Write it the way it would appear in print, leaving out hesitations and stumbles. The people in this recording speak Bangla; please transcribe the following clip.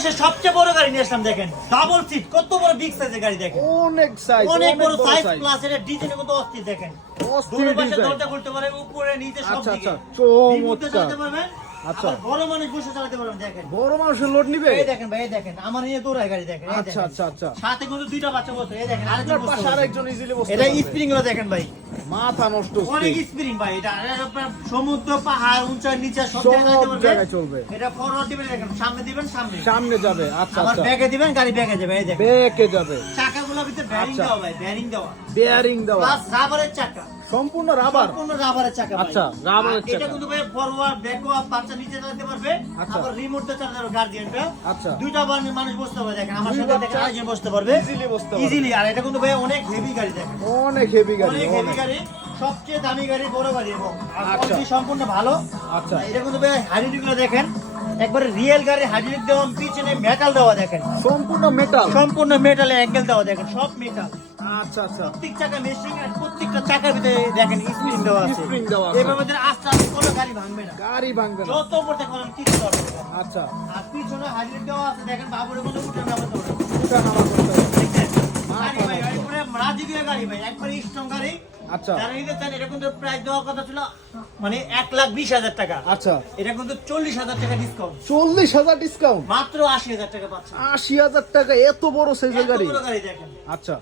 সবচেয়ে বড় গাড়ি নিয়ে আসলাম দেখেন, ডাবল সিট, কত বড় বিগ সাইজের গাড়ি দেখেন, অনেক সাইজ, অনেক বড় সাইজ প্লাস এটা ডিজাইন কত অস্থির দেখেন, অস্থির পাশে ডিজাইন। দরজা খুলতে পারে, উপরে নিচে সব আচ্ছা দিকে আচ্ছা, চমৎকার। চালাতে পারবেন। আচ্ছা, আবার বড় মানুষ বসে চালাতে পারবেন দেখেন, বড় মানুষের লোড নিবে। এই দেখেন ভাই, এই দেখেন আমার নিয়ে দৌড়ায় গাড়ি দেখেন, এই আচ্ছা দেখেন। আচ্ছা আচ্ছা, সাথে কিন্তু দুইটা বাচ্চা বসে, এই দেখেন আরেকজন আপনার পাশে বসে, আরেকজন ইজিলি বসতে এটা পারবে। স্প্রিং গুলো দেখেন ভাই, মাথা নষ্ট অনেক স্প্রিং। স্প্রিং ভাই, এটা আর আপনার সমুদ্র পাহাড় উঁচা নিচা সব সব জায়গায় জায়গায় চলবে। এটা ফরওয়ার্ড দিবেন দেখেন, সামনে দিবেন সামনে, সামনে যাবে। আচ্ছা আবার আচ্ছা, ব্যাগে দিবেন গাড়ি ব্যাগে যাবে, এই দেখেন ব্যাকে যাবে, চাকাগুলোর ভিতরে ব্যারিং আচ্ছা। দেওয়া ভাই, ব্যারিং দেওয়া বেয়ারিং দেওয়া, প্লাস রাবারের চাকা, সম্পূর্ণ রাবার। সম্পূর্ণ রাবারের চাকা ভাই। আচ্ছা, রাবারের আর এটা চাকা। কিন্তু ভাই ফরওয়ার্ড ব্যাকওয়ার্ড বাচ্চা নিচে চালাতে পারবে, আচ্ছা। আবার রিমোট দিয়ে চালাতে পারবে গার্ডিয়ানটা। আচ্ছা, দুইটা মানুষ বসতে পারবে দেখেন, আমার দুই সাথে দেখেন বাচ্চা আরেকজন বসতে পারবে ইজিলি বসতে পারবে। ইজিলি। আর এটা কিন্তু ভাই অনেক হেভি গাড়ি দেখেন, অনেক হেভি গাড়ি, অনেক হেভি অনেক। গাড়ি, সবচেয়ে দামি গাড়ি, বড় গাড়ি এবং আচ্ছা। কোয়ালিটি সম্পূর্ণ ভালো। আচ্ছা, এটা কিন্তু ভাই হাইড্রোলিক গুলো দেখেন, একবারে রিয়েল গাড়ি, হাইড্রোলিক দেওয়া, পিছনে মেটাল দেওয়া দেখেন, সম্পূর্ণ মেটাল। সম্পূর্ণ মেটালের অ্যাঙ্গেল দেওয়া দেখেন, সব মেটাল। আচ্ছা আচ্ছা, প্রত্যেক চাকা মেশিং, আর প্রত্যেকটা চাকার ভিতরে দেখেন স্প্রিং দেওয়া আছে, স্প্রিং দেওয়া আছে। এভাবে যদি আস্তে আস্তে কোনো গাড়ি ভাঙবে না, গাড়ি ভাঙবে না। যত উপরে করেন কিছু হবে না। আচ্ছা, আর পিছনে হাইড্রোলিক দেওয়া আছে দেখেন, বাবুরের মতো উঠে নামা করবে, উঠা নামা করতে হবে। দেখছেন? গাড়ি ভাই একবারে রাজকীয় গাড়ি ভাই, একবারে স্ট্রং গাড়ি। আচ্ছা যারা নিতে চান, এটা কিন্তু প্রাইস দেওয়ার কথা ছিল মানে 1,20,000 টাকা, আচ্ছা, এটা কিন্তু 40,000 টাকা ডিসকাউন্ট, 40,000 ডিসকাউন্ট, মাত্র 80,000 টাকা পাচ্ছেন। 80,000 টাকা, এত বড় সাইজের এত গাড়ি। বড় গাড়ি দেখেন, আচ্ছা,